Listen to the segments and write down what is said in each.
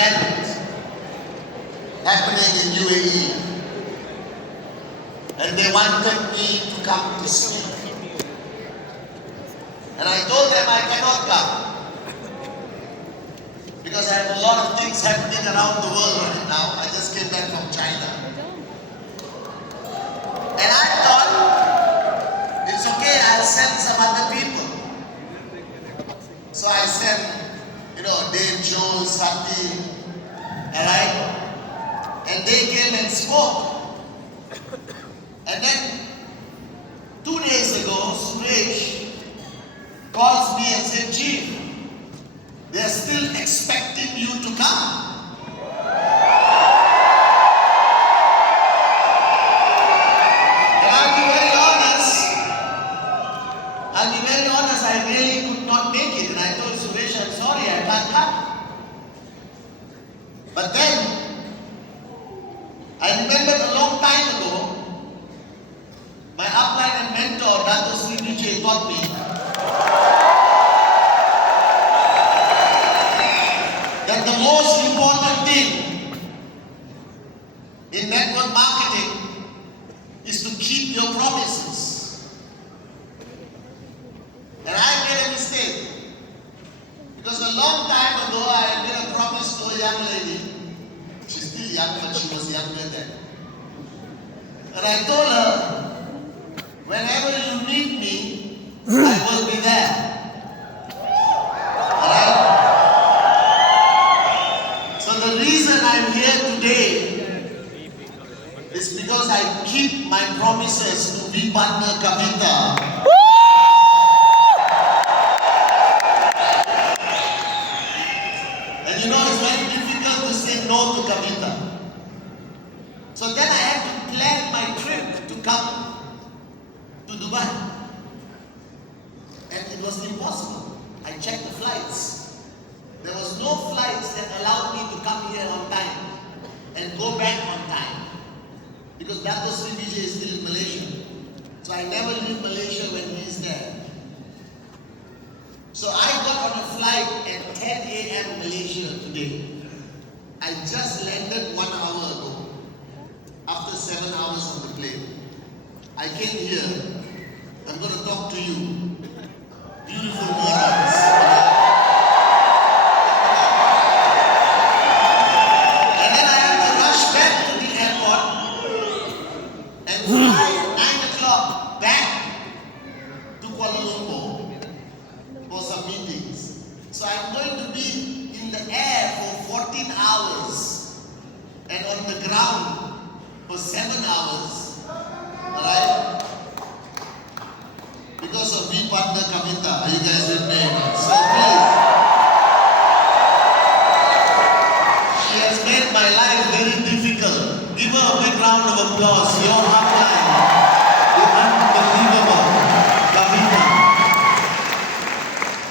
event happening in UAE, and they wanted me to come to speak. And I told them I cannot come because I have a lot of things happening around the world right now. I just came back from China. And I thought, it's okay, I'll send some other people. So I sent, Dave, Joe, Sati, alright? And they came and spoke. And then 2 days ago, Suresh calls me and said, Chief, they're still expecting you to come. And I'll be very honest, I really could not make it. And I told Suresh, I'm sorry, I can't come. But then, I remembered a long time ago, my upline and mentor, Dato Sri Vijay, taught me that the most important thing in network marketing is to keep your promises. And I made a mistake because a long time ago I made a promise to a young lady. She's still young, but she was younger then. And I told her, whenever you need me, I will be there. Alright? So the reason I'm here today is because I keep my promises to be partner Kavita. And it's very difficult to say no to Kavita. So then I had to plan my trip to come to Dubai. And it was impossible. I checked the flights. There was no flights that allowed me to come here on time and go back on time. Because Dato Sri Vijay is still in Malaysia. So I never leave Malaysia when he is there. So I got on a flight at 10 a.m. Malaysia today. I just landed 1 hour ago. After 7 hours on the plane. I came here. I'm going to talk to you. Beautiful morons. And then I have to rush back to the airport and fly at 9 o'clock back to Kuala Lumpur for some meetings. So I'm going to be in the air for 14 hours and on the ground for 7 hours. Alright? Because of me partner Kavita. Are you guys with me? So please. She has made my life very difficult. Give her a big round of applause. Your upline. The unbelievable Kavita.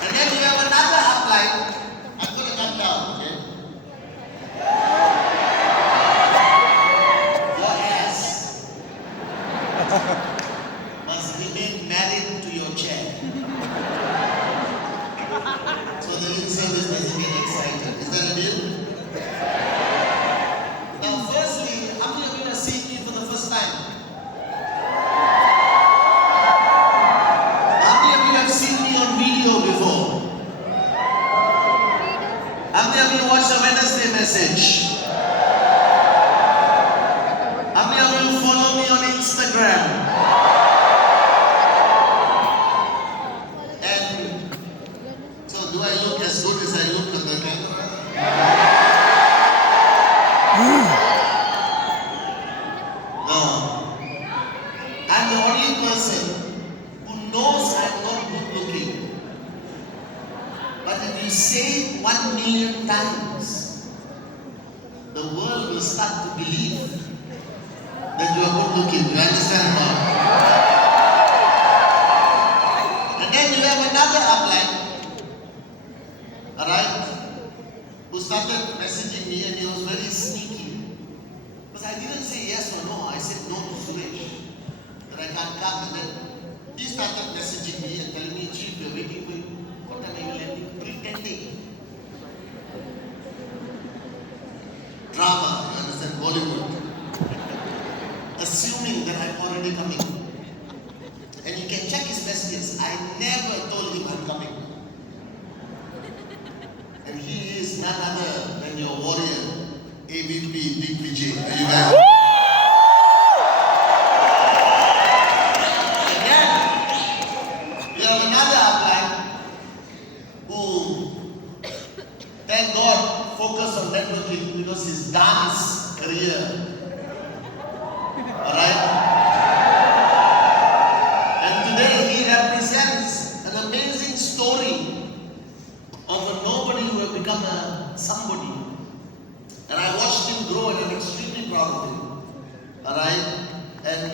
And then we have another upline. I'm going to come down, okay? Your ass must remain married to your chair. So the in-service doesn't get excited. Is that a deal? Now firstly, how many of you have seen me for the first time? How many of you have seen me on video before? How many of you watched the Wednesday message? How many of you follow me on Instagram? Do I look as good as I look on the camera? No. I'm the only person who knows I'm not good looking. But if you say it 1 million times, the world will start to believe that you are good looking. Do you understand now? And then you have another upline. Alright? Who started messaging me and he was very sneaky. Because I didn't say yes or no, I said no to Suresh. That I can't come. And then he started messaging me and telling me, Chief, we're waiting for you. What time are you landing? Pretending. you coming? And you can check his messages. I never told him I'm coming. And he is none other than your warrior, AVP Dick Vijay. Are you guys? Again, we have another upline who, thank God, focused on networking because his dance career. Alright? And today he represents an amazing story of a nobody who has become a somebody. And I watched him grow and I'm extremely proud of him. Alright? And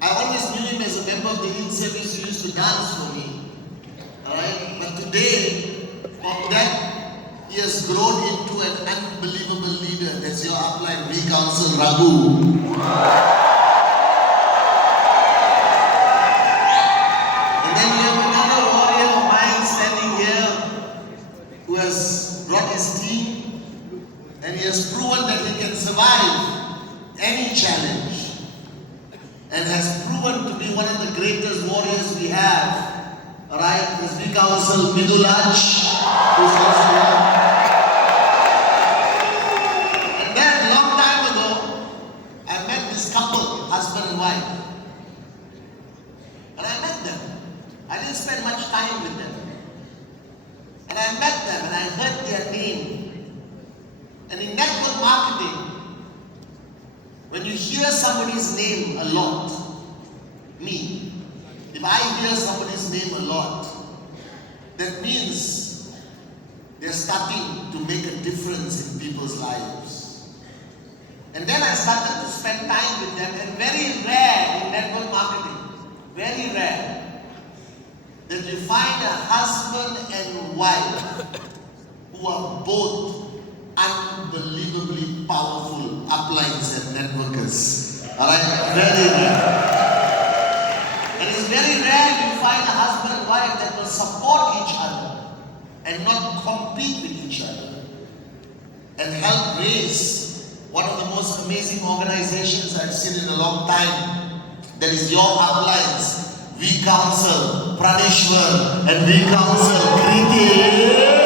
I always knew him as a member of the in-service who used to dance for me. Alright? But today, from that, he has grown into an unbelievable leader. That's your upline, V-Council Raghu. And then you have another warrior of mine standing here who has brought his team and he has proven that he can survive any challenge and has proven to be one of the greatest warriors we have. Alright, this V-Council Vidulaj, who's also here. And then a long time ago, I met this couple, husband and wife. And I met them. I didn't spend much time with them. And I met them and I heard their name. And in network marketing, when you hear somebody's name a lot, me, if I hear somebody's name a lot, that means they're starting to make a difference in people's lives. And then I started to spend time with them, and very rare in network marketing, very rare, that you find a husband and wife who are both unbelievably powerful uplines and networkers. Alright? Very rare. And it's very rare you find a husband and wife that will support each other and not compete with each other and help raise one of the most amazing organizations I've seen in a long time. That is your uplines, V-Council, Praneshwar, and V-Council, Kriti.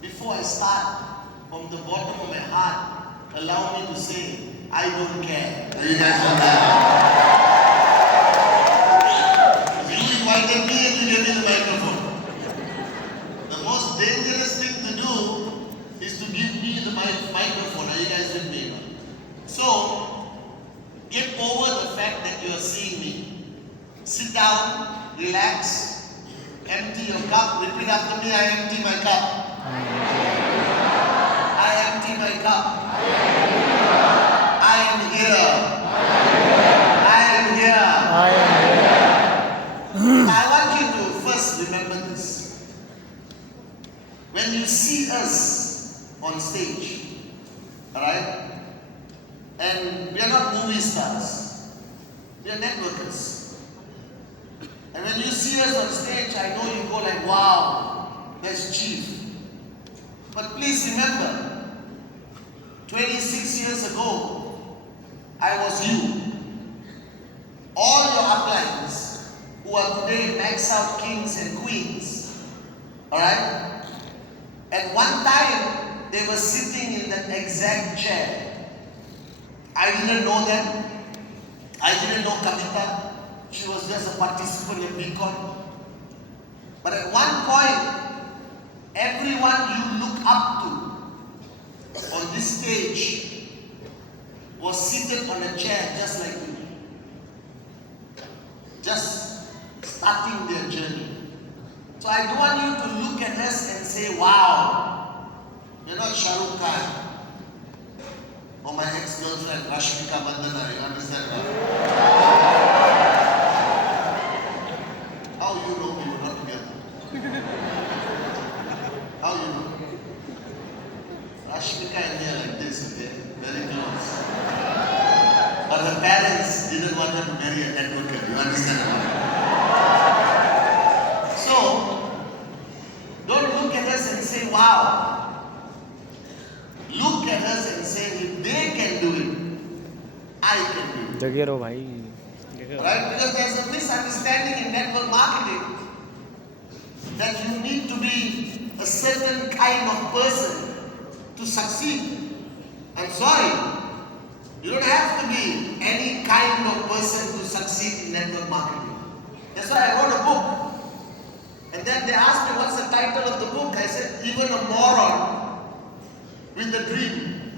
Before I start, from the bottom of my heart, allow me to say, I don't care. You guys know that? You invited me and you gave me the microphone. The most dangerous thing to do is to give me the microphone. Are you guys with me? So, get over the fact that you are seeing me. Sit down, relax, empty your cup. Repeat after me, I empty my cup. I empty my cup. I am here. I am here. I want you to first remember this. When you see us on stage, alright? And we are not movie stars. We are networkers. And when you see us on stage, I know you go like, wow, that's Chief. But please remember, 26 years ago, I was you. All your uplines who are today max out kings and queens, alright? At one time, they were sitting in that exact chair. I didn't know them. I didn't know Kavita. She was just a participant in Beacon. But at one point, everyone you look up to on this stage was seated on a chair just like you. Just starting their journey. So I don't want you to look at us and say, wow, you're not Shah Rukh Khan or my ex-girlfriend Rashmika Bandana. You understand that? How you know we were not together? How you know? Rashmika and me are like this, okay? Very close. But her parents didn't want her to marry a networker. You understand that? So, don't look at us and say, wow. Look at us and say, if they can do it, I can do it. Right? Because there's a misunderstanding in network marketing that you need to be a certain kind of person to succeed. I'm sorry. You don't have to be any kind of person to succeed in network marketing. That's why I wrote a book. And then they asked me, what's the title of the book? I said, Even a Moron with a Dream.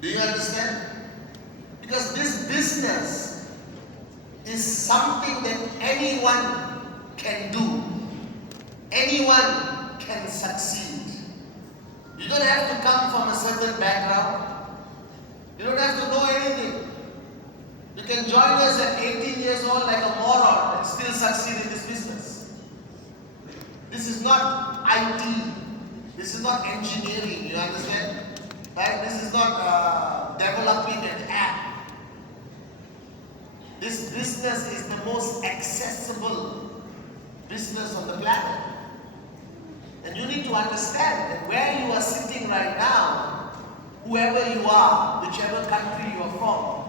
Do you understand? Because this business is something that anyone can do. Anyone can succeed. You don't have to come from a certain background. You don't have to know anything. You can join us at 18 years old like a moron and still succeed in this business. This is not IT. This is not engineering, you understand? Right? This is not developing an app. This business is the most accessible business on the planet. And you need to understand that where you are sitting right now, whoever you are, whichever country you are from,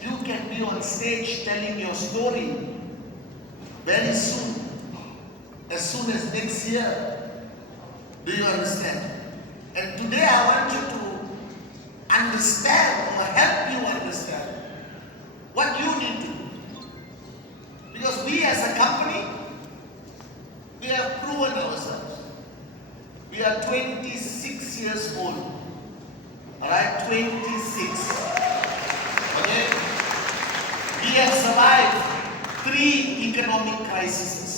you can be on stage telling your story very soon. As soon as next year. Do you understand? And today I want you to understand or help you understand what you need to do. Because we as a company, we have proven ourselves. We are 26 years old. Alright, 26. Okay? We have survived 3 economic crises.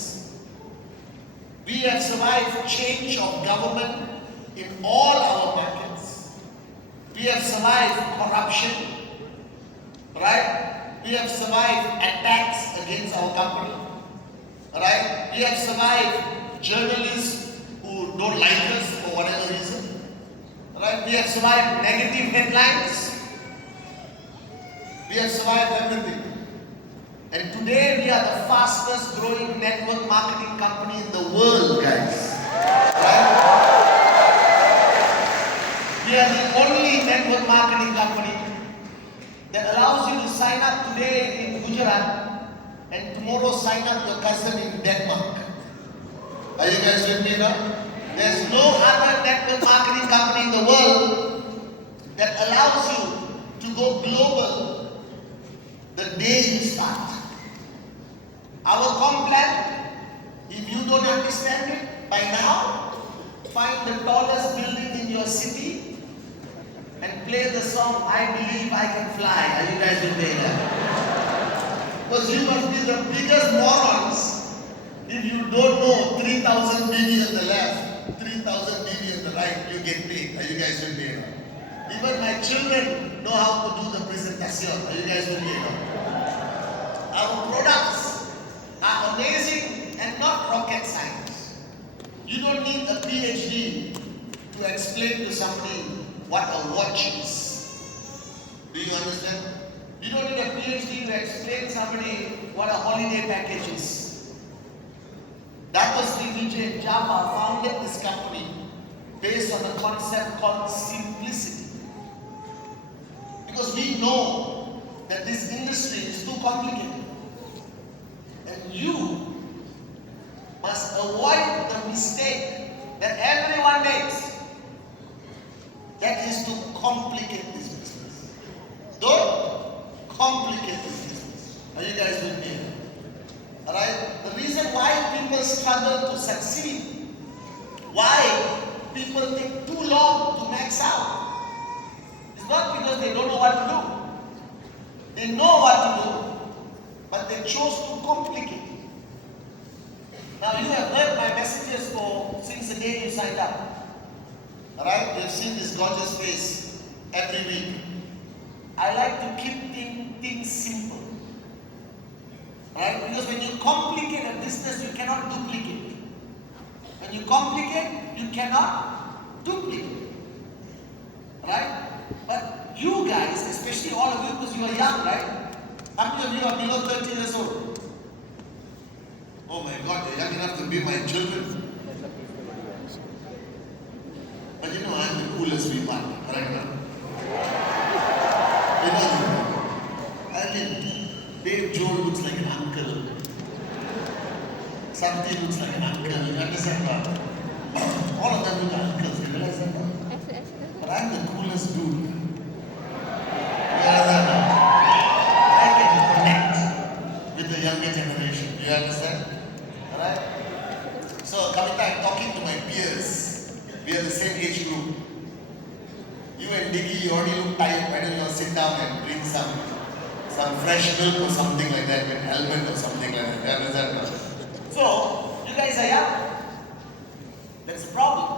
We have survived change of government in all our markets. We have survived corruption, right? We have survived attacks against our company, right? We have survived journalists who don't like us for whatever reason, right? We have survived negative headlines. We have survived everything. And today we are the fastest growing network marketing company in the world, guys. Right? We are the only network marketing company that allows you to sign up today in Gujarat and tomorrow sign up your cousin in Denmark. Are you guys with me now? There's no other network marketing company in the world that allows you to go global the day you start. Our comp plan, if you don't understand it by now, find the tallest building in your city and play the song, I Believe I Can Fly. Are you guys with me now? Because you must be the biggest morons if you don't know 3,000 BB on the left, 3,000 BB on the right, you get paid. Are you guys with me now? Even my children know how to do the presentation. Are you guys with me now? Our products are amazing and not rocket science. You don't need a PhD to explain to somebody what a watch is. Do you understand? You don't need a PhD to explain somebody what a holiday package is. Dr. Senathirajan Java founded this company based on a concept called simplicity. Because we know that this industry is too complicated. And you must avoid the mistake that everyone makes. That is to complicate this business. Don't complicate this business. Are you guys with me? Alright? The reason why people struggle to succeed, why people take too long to max out, it's not because they don't know what to do. They know what to do, but they chose to complicate. Now you have heard my messages since the day you signed up. Alright? You've seen this gorgeous face every week. I like to keep things simple. Alright? Because when you complicate a business, you cannot duplicate. When you complicate, you cannot duplicate. Right? But you guys, especially all of you, because you are young, right? How many of you are below 30 years old? Oh my God, you're young enough to be my children. But you know, I'm the coolest sweetheart right now. You know, I mean, Dave Joe looks like an uncle. Santi looks like an uncle. You understand that? All of them look like uncles. You realize that? But I'm the coolest dude. You understand that? I can connect with the younger generation. You understand? Alright? So, Kavita, I'm talking to my peers. We are the same age group. You and Diggy, you already look tired. Why don't you all sit down and drink some fresh milk or something like that, with almond or something like that. You understand? So, you guys are young. That's the problem.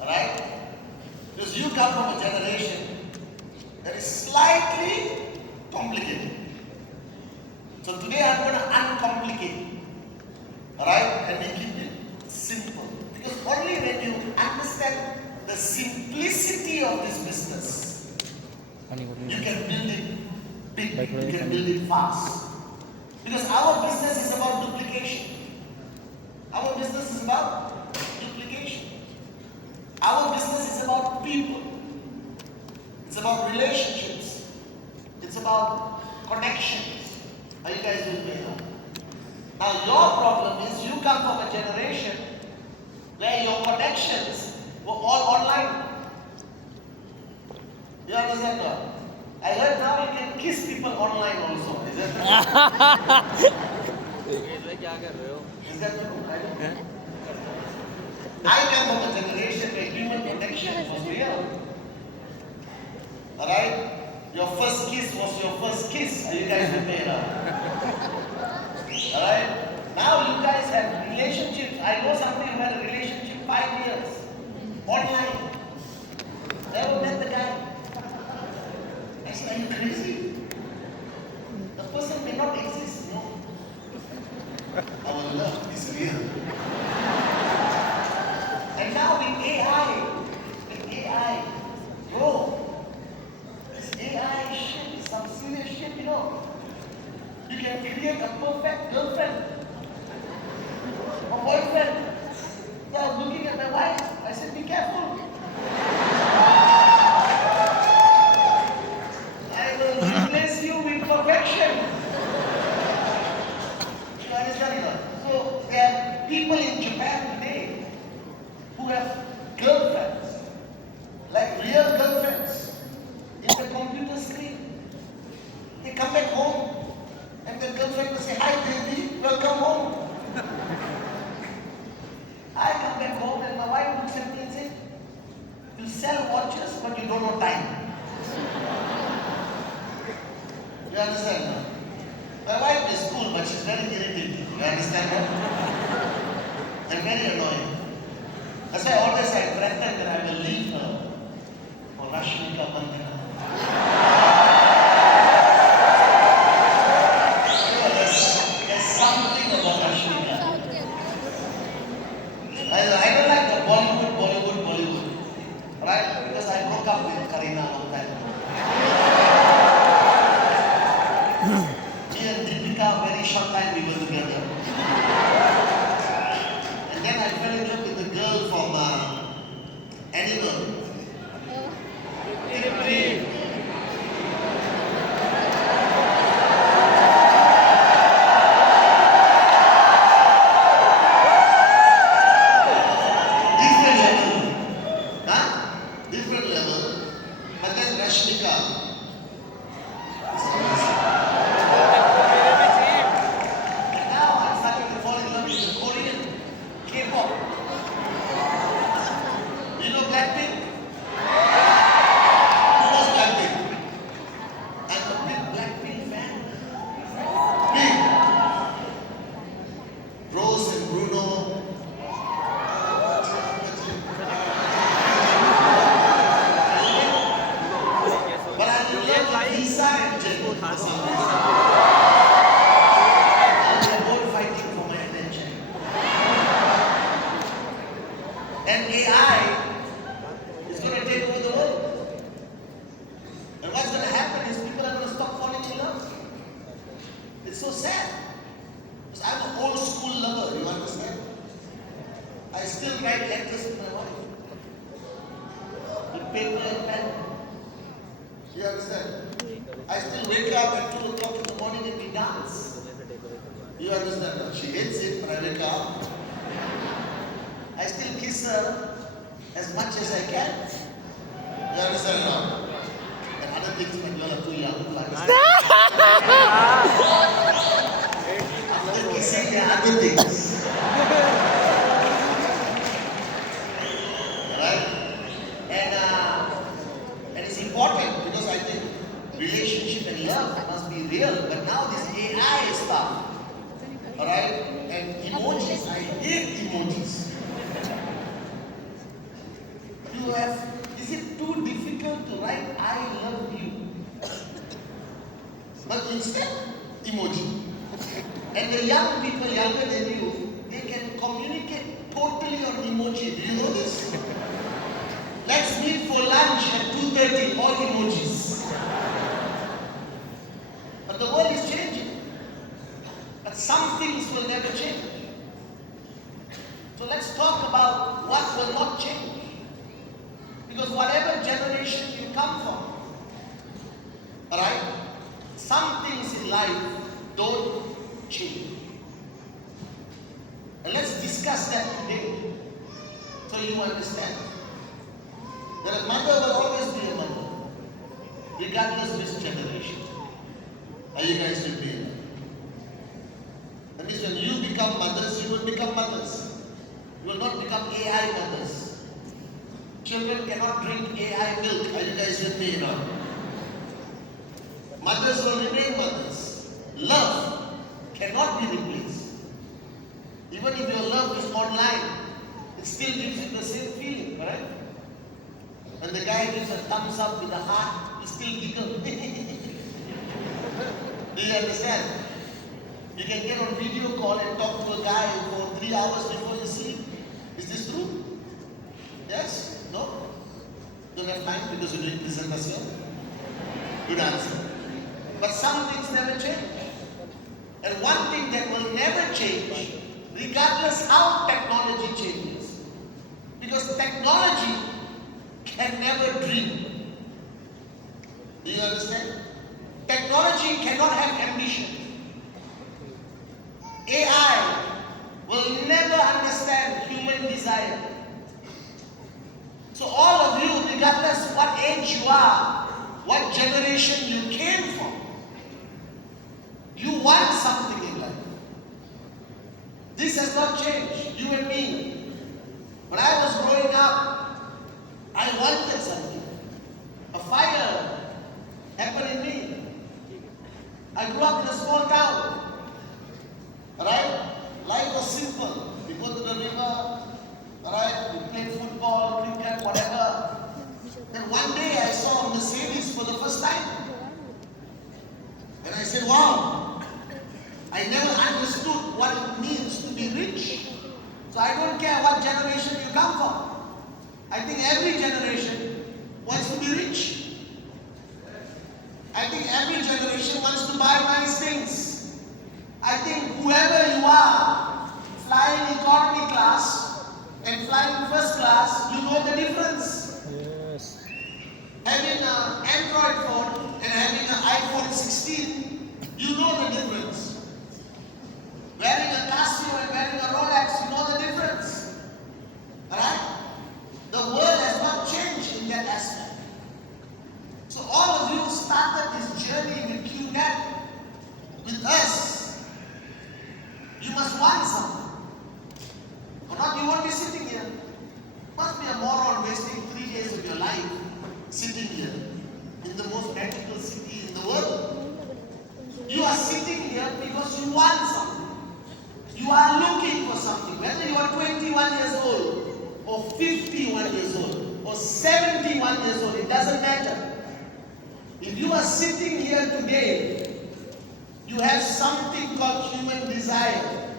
Alright? Because you come from a generation that is slightly complicated. So today I'm going to uncomplicate. Alright? And we keep it simple. Because only when you understand the simplicity of this business, you can build it big, you can build it fast. Because our business is about duplication. Our business is about duplication. Our business is about people. It's about relationships. It's about connections. Are you guys with me now? Now your problem is you come from a generation where your connections were all online. You understand that? I heard now you can kiss people online also. Is that true? Is that true? I come from a generation where human connection was real. Alright? Your first kiss was your first kiss. Are you guys with me now? Alright? Now you guys have relationships. I know somebody who had a relationship 5 years. Online. Never met the guy. I said, are you crazy? The person may not exist, no. Our love is real. And now with AI, bro, this AI shit is some serious shit, you know. You can create a perfect girlfriend or boyfriend. So I was looking at my wife, I said, be careful. I will replace you with perfection. You understand? So there are people in Japan today who have girlfriends, like real girlfriends. very annoying. That's why always I threaten that I will leave her for Rashmika Bandhana. There's something about Rashmika. I don't like the Bollywood. Right? Because I broke up with Karina a long time ago. Me and Deepika, very short time we were together. And then I fell in love with the girl from Animal. Different level. But then Rashmika. And now I'm starting to fall in love with the Korean K-pop. You know Blackpink? Who knows Blackpink? I'm a big Blackpink fan. Big. Rose and Bruno. But I love Lisa and Jen for some reason. They're both fighting for my attention. And AI is going to take over the world. And what's going to happen is people are going to stop falling in love. It's so sad. Because I'm an old school lover, you understand? I still write letters to my wife. With paper and pen. You understand? I still wake up at 2 o'clock in the morning and we dance. You understand? She hates it, but I wake up. I still kiss her as much as I can. You understand now? And other things my girl are too young to understand. After kissing, there are other things. Right? And it's important because I think relationship and love must be real. But now this AI stuff, alright? And emojis, I hate emojis. Is it too difficult to write I love you? But instead, emoji. And the young people younger than you, they can communicate totally on emoji. Do you know this? Let's meet for lunch at 2:30, all emojis. But the world is changing. But some things will never change. So let's talk about what will not change. Because whatever generation you come from, alright, some things in life don't change. And let's discuss that today so you understand. That a mother will always be a mother, regardless of which generation. Are you guys with me? That means when you become mothers, you will become mothers. You will not become AI mothers. Children cannot drink AI milk. Are you guys with me now? Mothers will remain mothers. Love cannot be replaced. Even if your love is online, it still gives you the same feeling, right? When the guy gives a thumbs up with a heart, you still giggle. Do you understand? You can get on video call and talk to a guy for 3 hours before you sleep. Is this true? Yes? No? Don't have time because you're doing presentation? Good answer. But some things never change. And one thing that will never change, regardless how technology changes, because technology can never dream. Do you understand? Technology cannot have ambition. AI will never understand human desire. So all of you, regardless what age you are, what generation you came from, you want something in life. This has not changed, you and me. When I was growing up, I wanted something. A fire happened in me. I grew up in a small town. Right? Life was simple. We go to the river, one day I saw a Mercedes for the first time. And I said, wow, I never understood what it means to be rich. So I don't care what generation you come from. I think every generation wants to be rich. I think every generation wants to buy nice things. I think whoever you are, flying economy class and flying first class, you know the difference. Yes. Having an Android phone and having an iPhone 16, you know the difference. Wearing a Casio and wearing a Rolex, you know the difference. Alright? The world has not changed in that aspect. So all of you started this journey with QNet, with us. You must want something. Or not, you won't be sitting here. Must be a moron wasting 3 days of your life sitting here in the most magical city in the world. You are sitting here because you want something. You are looking for something. Whether you are 21 years old, or 51 years old, or 71 years old, it doesn't matter. If you are sitting here today, you have something called human desire.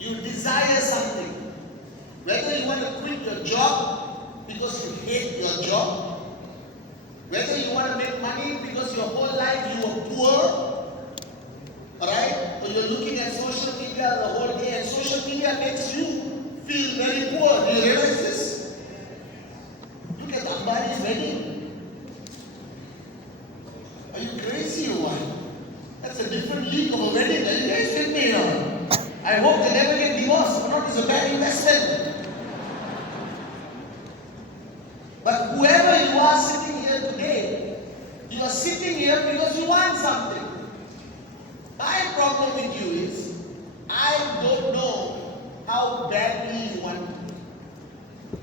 You desire something. Whether you want to quit your job because you hate your job, whether you want to make money because your whole life you were poor, alright? Or you're looking at social media the whole day and social media makes you feel very poor. Do you realize this? Look at Ambani's wedding. Are you crazy or what? That's a different league of a wedding. Are you guys with me now? I hope they never get divorced. If not, it's a bad investment. But whoever you are sitting here today, you are sitting here because you want something. My problem with you is, I don't know how badly you want it.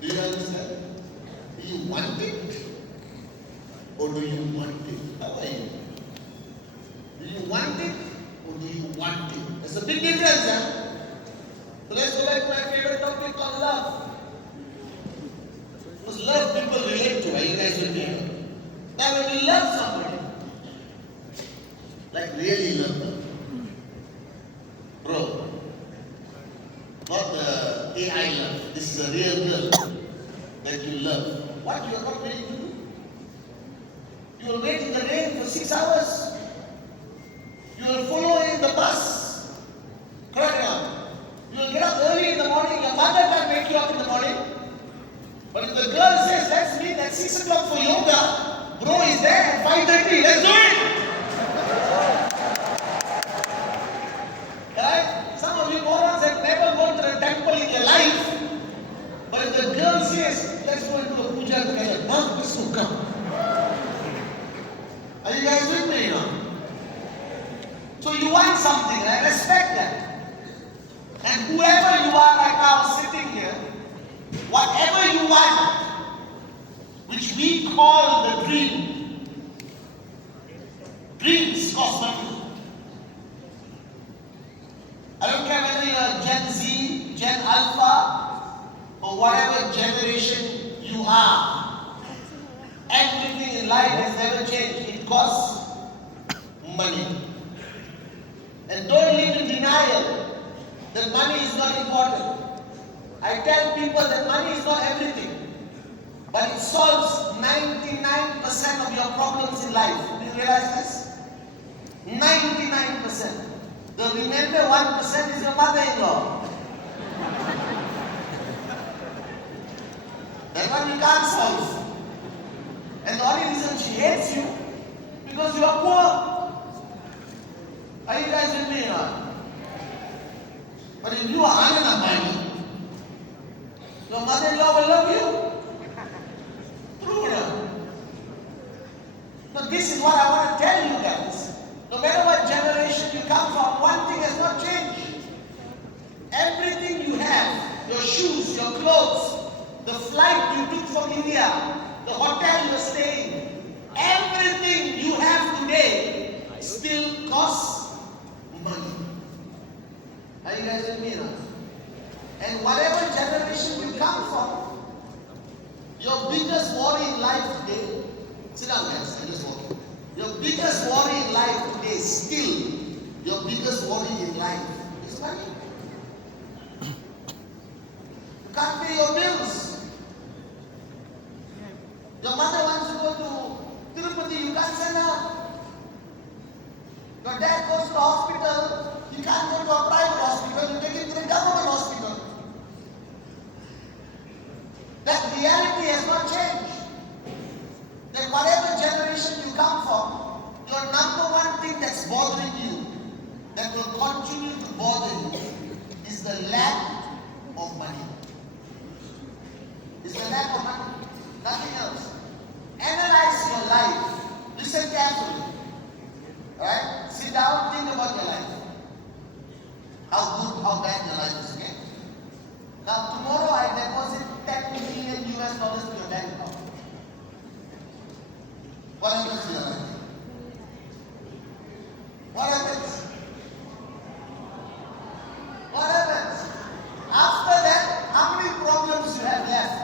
Do you understand? Do you want it? Or do you want it? How are you? Do you want it? Or do you want it? There's a big difference, huh? So let's go back to my favorite topic called love. Because love people relate to. Are you guys with me? Now when you love somebody, like really love them, bro, not the AI love, this is a real girl that you love. What you are not ready to do? You will wait in the rain for 6 hours. You will follow in the bus. Correct now? You will get up early in the morning. Your mother can't wake you up in the morning. But if the girl says, let's meet at 6 o'clock for yoga, bro is there at 5:30. Let's do it! Right? Some of you morons have never gone to a temple in your life. But if the girl says, let's go into a puja together, mom, let's go, come. Are you guys with me now? So you want something, and I respect that. And whoever you are right now sitting here, whatever you want, which we call the dream, dreams cost money. I don't care whether you are Gen Z, Gen Alpha, or whatever generation you are. Everything in life has never changed. It costs money. And don't live in denial that money is not important. I tell people that money is not everything, but it solves 99% of your problems in life. Do you realize this? 99%. The remainder 1% is your mother-in-law. That one you can't solve. And the only reason she hates you, because you are poor. Are you guys with me or not? But if you are Ananamani, your mother-in-law will love you. True enough. Now this is what I want to tell you guys. No matter what generation you come from, one thing has not changed. Everything you have, your shoes, your clothes, the flight you took from India, the hotel you're staying, everything you have today still costs money. Are you guys with me now? And whatever generation you come from, Your biggest worry in life today, sit down guys, I'm just walking. Your biggest worry in life today, still, your biggest worry in life is money. You can't pay your bills. Your mother wants to go to Tirupati, you can't send her. Your dad goes to the hospital, you can't go to a private hospital, you take him to the government hospital. That reality has not changed. That whatever generation you come from, your number one thing that's bothering you, that will continue to bother you, is the lack of money. It's the lack of money. Nothing else. Analyze your life. Listen carefully. Alright? Sit down, think about your life. How good, how bad your life is, okay? Now tomorrow I deposit $10 million to your bank account. What happens to your life? What happens? What happens? After that, how many problems you have left?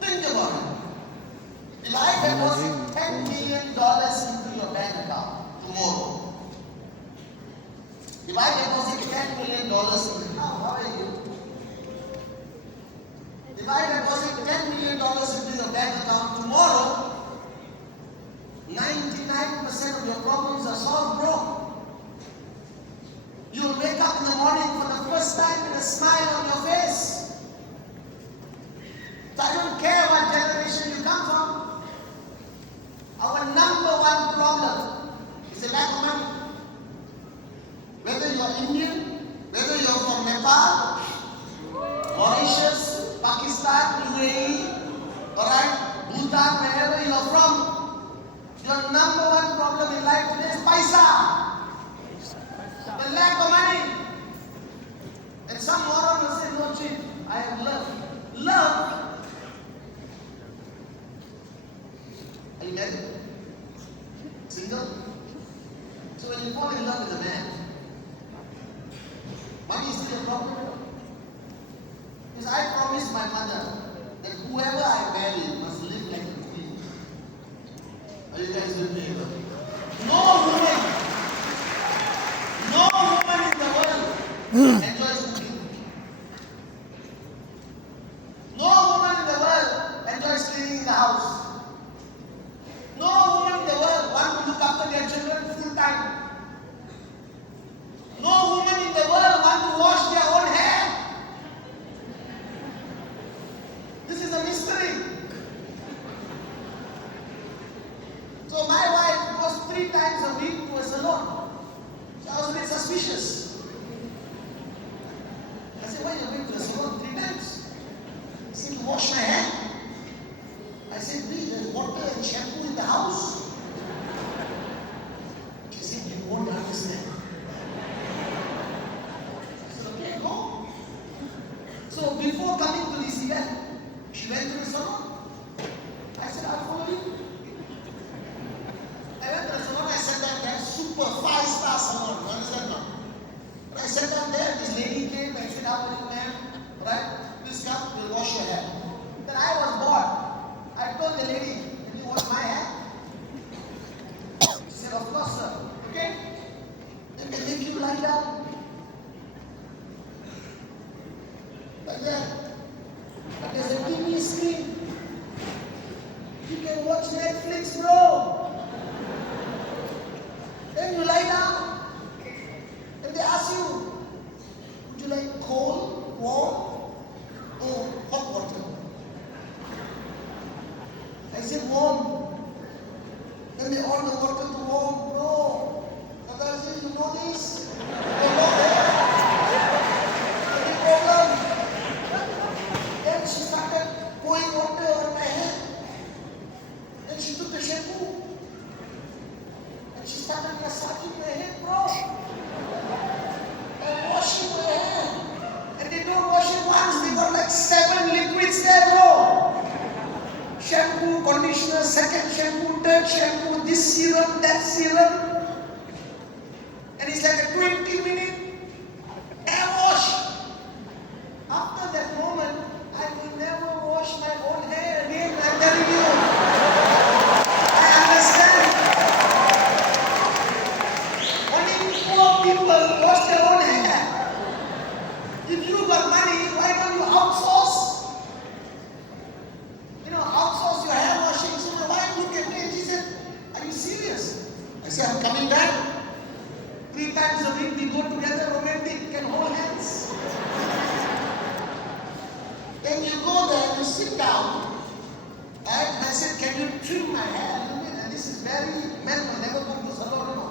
Think about it. If I deposit $10 million into your bank account tomorrow, if I deposit $10 million into how are you? If I deposit $10 million into your bank account tomorrow, 99% of your problems are solved, bro. You'll wake up in the morning for the first time with a smile on your face. So I don't care what generation you come from. Our number one problem is the lack of money. Whether you are Indian, whether you are from Nepal, Mauritius, Pakistan, UAE, alright, Bhutan, wherever you are from, your number one problem in life today is paisa. The lack of money. And some moron will say, no chief, I have love. Love? Are you married? Single? So when you fall in love with a man, money is still a problem? Because I promised my mother that whoever I marry must live like a queen. Are you guys with me? No woman in the world enjoys cooking. No woman in the world enjoys cleaning the house. No woman in the world wants to look after their children full time. No woman in the world wants to wash their own hair. This is a mystery. So my wife goes 3 times a week to a salon. So I was a bit suspicious. I said, why are you going to the salon 3 times? She said, to wash my hair. I said, please, there's water and shampoo in the house. She said, you won't understand. I said, okay, go. So before coming to this event, she went to the salon. I said, I'll follow you. I went to the salon, I sat down there, super 5-star salon, you understand now? But I sat down there, this lady came, I said, how are you, ma'am? Right? Please come, we'll wash your hair. Then I was bored. I told the lady, can you wash my hair? She said, of course, sir. Okay? Then they make you lie down. Like that. But there's a TV screen. You can watch Netflix, bro. Then you lie down. And they ask you, would you like cold, warm, or hot water? I said warm. Then they order water to warm, bro. And I said, you know this? Any problem? Then she started pouring water on my head. Then she took the shampoo. And she started massaging my head, bro. And washing my hair. And they don't wash it once, they got like 7 liquids there, bro. Shampoo, conditioner, second shampoo, third shampoo, this serum, that serum. And it's like a 20-minute hair wash. After that say, I'm coming back. 3 times a week we go together, romantic, can hold hands. Then you go there, you sit down, and I said, can you trim my hair? And this is very, men will never go to salon, no.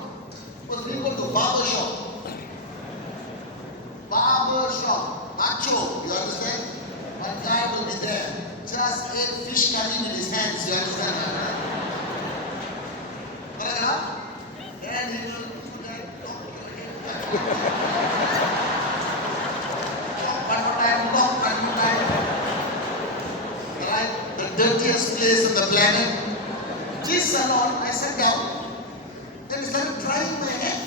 Because we go to barber shop. Barber shop, macho, you understand? One guy will be there, just ate fish curry with his hands, you understand? And he will do that, one more time. Right? The dirtiest place on the planet. This salon, I sat down, then he started drying my hair.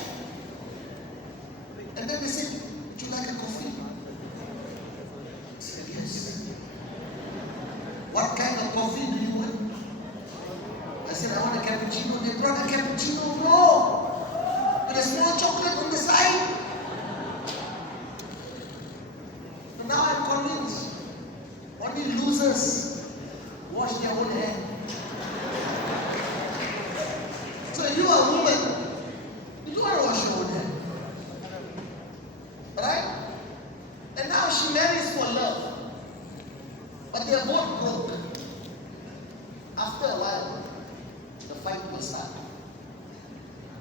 And then they said, would you like a coffee? I said, yes. What kind of coffee do you want? I said, I want a cappuccino. They brought a cappuccino, no, with a small chocolate on the side. So now I'm convinced, only losers wash their own hair. So you are a woman, you don't want to wash your own hair. Right? And now she marries for love. But they are both broke. After a while, the fight will start.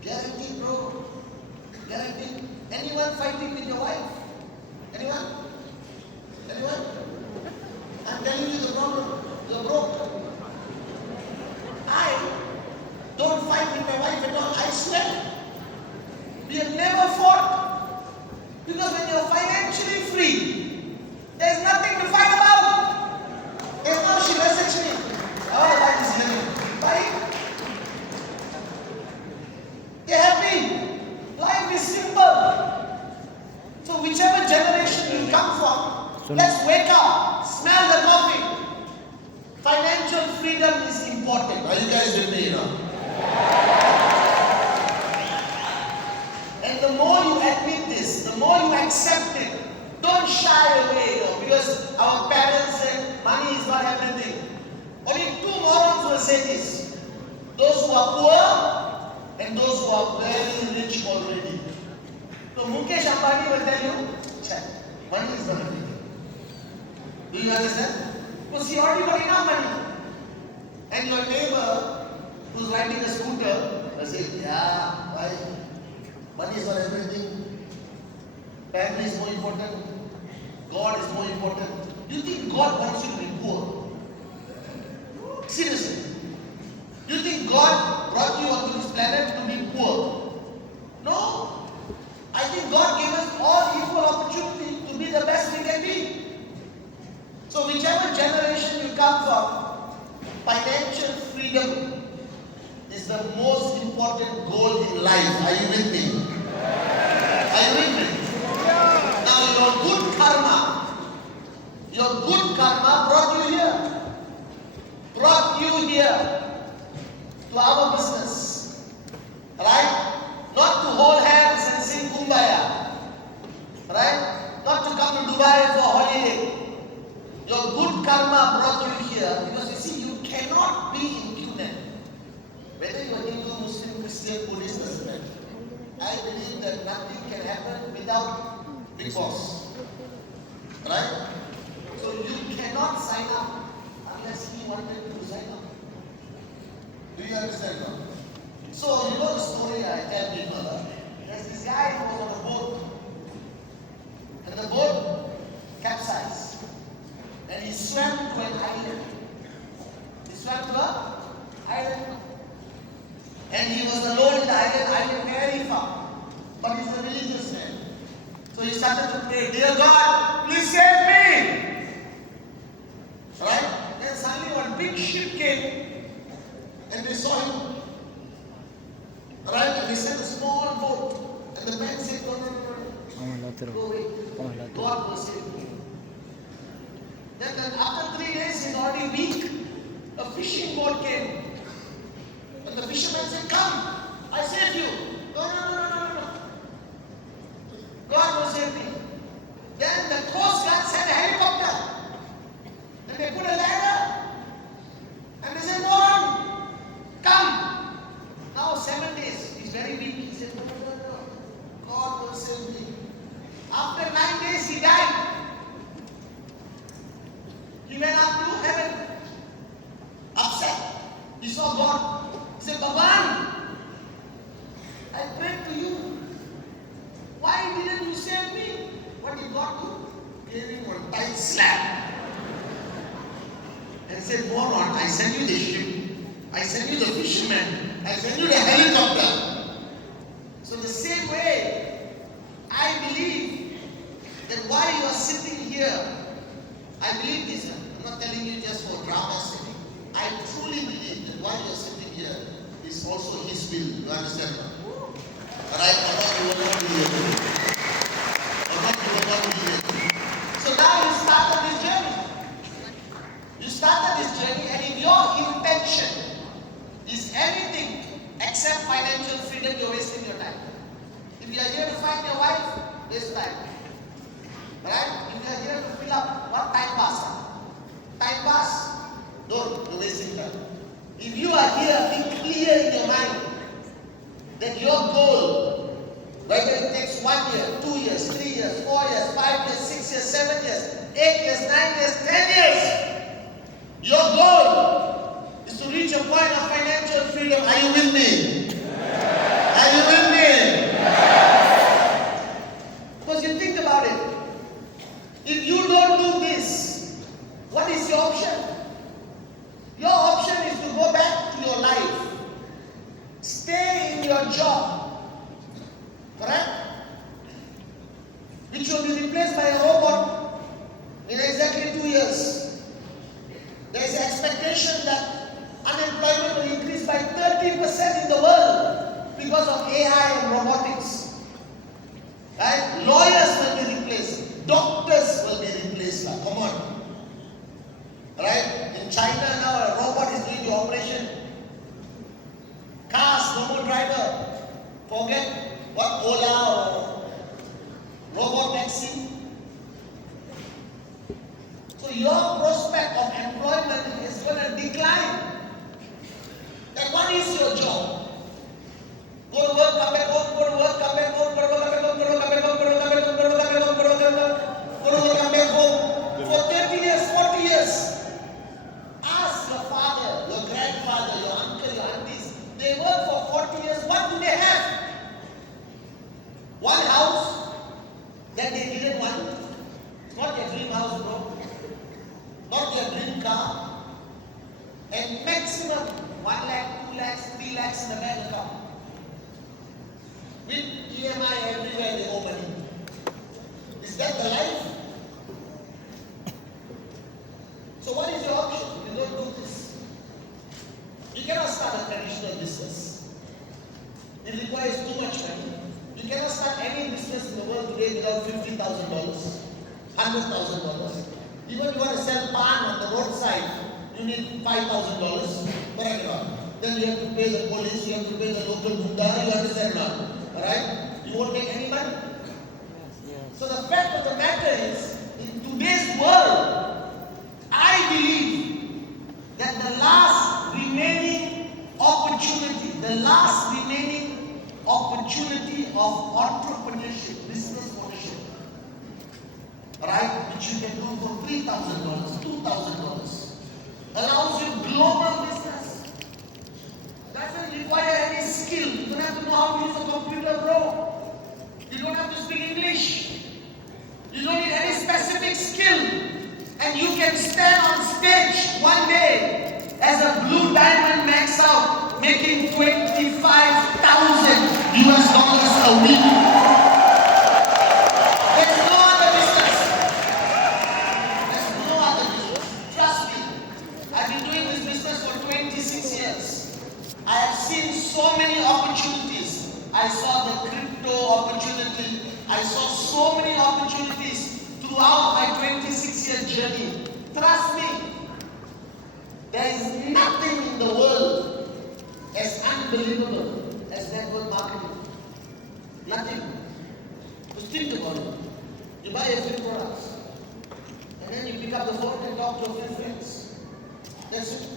Guaranteed, bro. Guaranteed. Anyone fighting with your wife? Anyone? Anyone? I'm telling you the problem. You're broke. I don't fight with my wife at all. I swear. We have never fought. Because when you're financially free, there's nothing to fight about. There's no, she messaged me. I want to buy this living. Buy it. They're happy. Life is simple. So whichever generation you come from, let's wake up. Smell the coffee. Financial freedom is important. Are you guys with me, And the more you admit this, the more you accept it. Don't shy away, because our parents said money is not everything. Only 2 morons will say this. Those who are poor and those who are very rich already. So Mukesh Ambani will tell you, check, money is not everything. Do you understand? Because he already got enough money. And your neighbor who's riding a scooter will say, yeah, why? Money is not everything. Family is more important. God is more important. You think God wants you to be poor? Seriously. You think God brought you onto this planet to be poor? No. I think God gave us all equal opportunity to be the best we can be. So whichever generation you come from, financial freedom is the most important goal in life. Are you with me? Are you with me? Now your good karma brought you here. Brought you here to our business. Right? Not to hold hands and sing Kumbaya. Right? Not to come to Dubai for a holiday. Your good karma brought you here because you see, you cannot be impunity. Whether you are Hindu, Muslim, Christian, Buddhist, doesn't matter. I believe that nothing can happen without Big Boss. Right? So you cannot sign up unless he wanted you to sign up. Do you understand now? So you know the story I tell people. There's this guy who was on a boat. And the boat capsized. And he swam to an island. He swam to an island. And he was alone in the island very far. But he's a religious man. So he started to pray, dear God, please save me. Right? Then suddenly one big ship came and they saw him. Right? And he sent a small boat. And the man said, no, go away. God will save me. Then after 3 days, he's already weak. A fishing boat came. And the fisherman said, come, I save you. No. God will save me. Then the Coast Guard sent a helicopter. And they put a ladder. And they said, no, come. Now 7 days, he's said, no, no, no, no. God will save me. After 9 days, he died. He went up to heaven. Upset. He saw God. He said, Bhagwan, I prayed to you. Why didn't you save me? What did God do? Gave him one tight slap. And said, go on, I send you the ship. I send you the fisherman. I send you the helicopter. So the same way, I believe that while you are sitting here, I believe this. I'm not telling you just for drama sake. I truly believe that while you are sitting here, is also His will. You understand that? Alright, you will not be here. You will not be here. So now you started this journey. You started this journey, and if your intention is anything except financial freedom, you're wasting your time. If you are here to find your wife, waste time. Right? If you are here to fill up, what time pass? Time pass? No, you're wasting time. If you are here, be clear in your mind that your goal, whether it takes 1 year, 2 years, 3 years, 4 years, 5 years, 6 years, 7 years, 8 years, 9 years, 10 years, your goal is to reach a point of financial freedom. Are you with me? Are you with me? Because you think about it. If you don't do this, what is your option? Your option is to go back to your life. Stay in your job. Correct? Which will be replaced by a robot in exactly 2 years. There is an expectation that unemployment will increase by 30% in the world because of AI and robotics. Right? Lawyers will be replaced. Doctors will be replaced. Come on. Right? In China now, a robot is doing the operation. Cars, no more driver. Forget what Ola or robot taxi. So your prospect of employment is going to decline. Then what is your job? Go to work, come back home, go to work, come back home, go to work, come back home, go to work, come back home, go to work, come back home, go to work, come back home, go to work, go to work, come back home. For 30 years, 40 years. Ask your father, your grandfather, your uncle, your aunties. They work for 40 years. What do they have? One house that they didn't want. It's not their dream house, bro. Not their dream car. And maximum 1 lakh, 2 lakhs, 3 lakhs in the bank account. With EMI everywhere they owe money. Is that the life? So what is your option? You don't do this. You cannot start a traditional business. It requires too much money. You cannot start any business in the world today without $50,000, $100,000. Even if you want to sell pan on the roadside, you need $5,000. Correct or not? Then you have to pay the police, you have to pay the local gunda, you understand or not? Alright? You won't make any money. So the fact of the matter is, in today's world, I believe that the last remaining opportunity of entrepreneurship, business ownership, right, which you can do for $3,000, $2,000, allows you global business. Doesn't require any skill. You don't have to know how to use a computer, bro. You don't have to speak English. You don't need any specific skill. And you can stand on stage one day as a blue diamond max out, making $25,000 a week. There's no other business. There's no other business. Trust me. I've been doing this business for 26 years. I have seen so many opportunities. I saw the crypto opportunity. I saw so many opportunities throughout my 26-year journey. Trust me, there is nothing in the world as unbelievable as network marketing. Nothing. Just think about it. You buy a few products, and then you pick up the phone and talk to a few friends. That's it.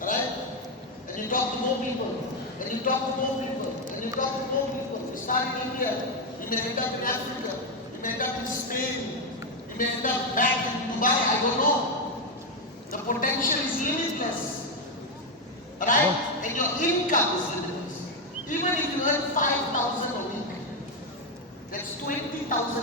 Alright? And you talk to more people, and you talk to more people, and And you talk to more people. You start in India, you may end up in Africa, you may end up in Spain, you may end up back in Dubai, I don't know. The potential is limitless. Right? And your income is limitless. Even if you earn 5,000 a week, that's 20,000